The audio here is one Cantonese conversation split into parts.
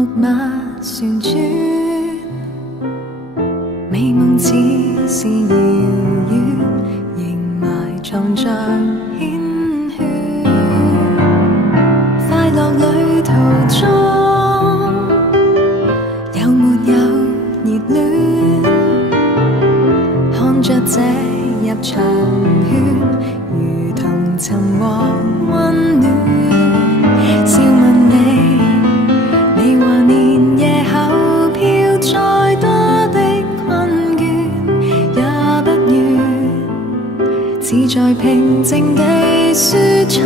木馬旋轉，美夢只是遙遠，仍埋藏着鮮血。快樂旅途中，有沒有熱戀？看着這入場圈，如同尋獲溫暖。笑問你，你話年夜後飄再多的困倦，也不願只在平靜地說出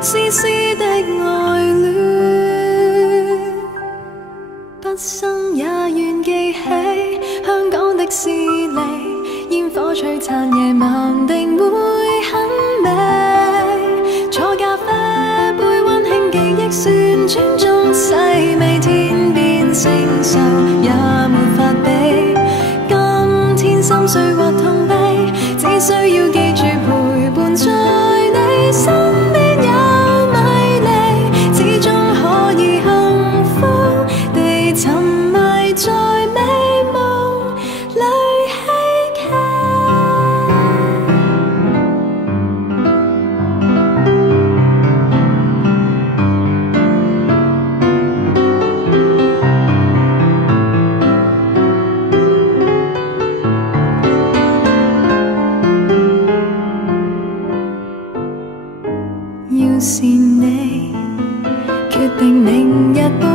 絲絲的愛戀。畢生也願記起香港迪士尼，煙火璀璨夜晚定會很美。坐咖啡杯溫馨記憶旋轉中細味，天邊星宿也沒法比。今天心碎或痛悲，只需要記住陪伴在你身邊有米莉，始終可以幸福地沉迷在美夢裏希冀。要是你決定明日伴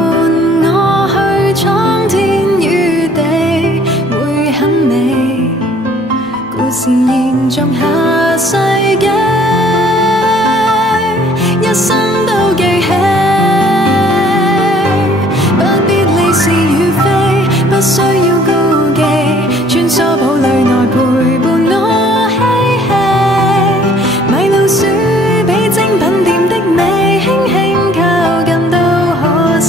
我去闖天與地，會很美。故事延續下世紀，一生都記起。不必理是與非，不需要顧忌，穿梭堡壘內陪伴我嬉戲。米老鼠比精品店的美，輕輕靠近都可使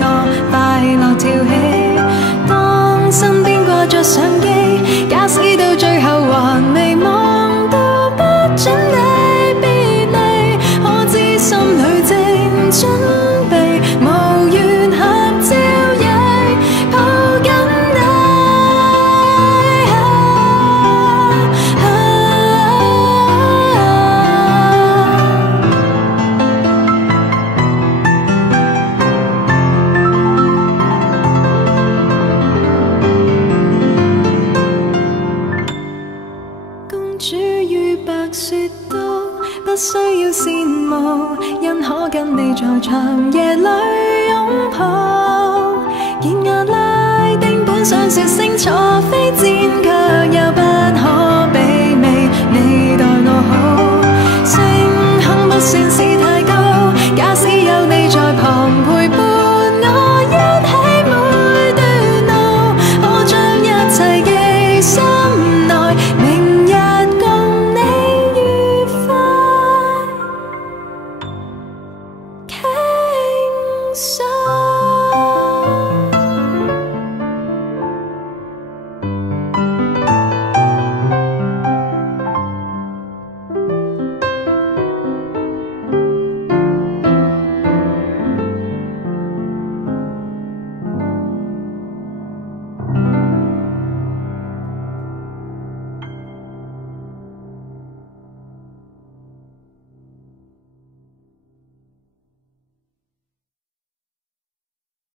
我快樂跳起。當身邊掛着相機，假使到最後還未望到不准你別離，可知心裏正準備無緣合照亦抱緊你。公主與白雪都不需要羨慕，因可跟你在長夜裏擁抱。見阿拉丁本想說聲坐飛氈。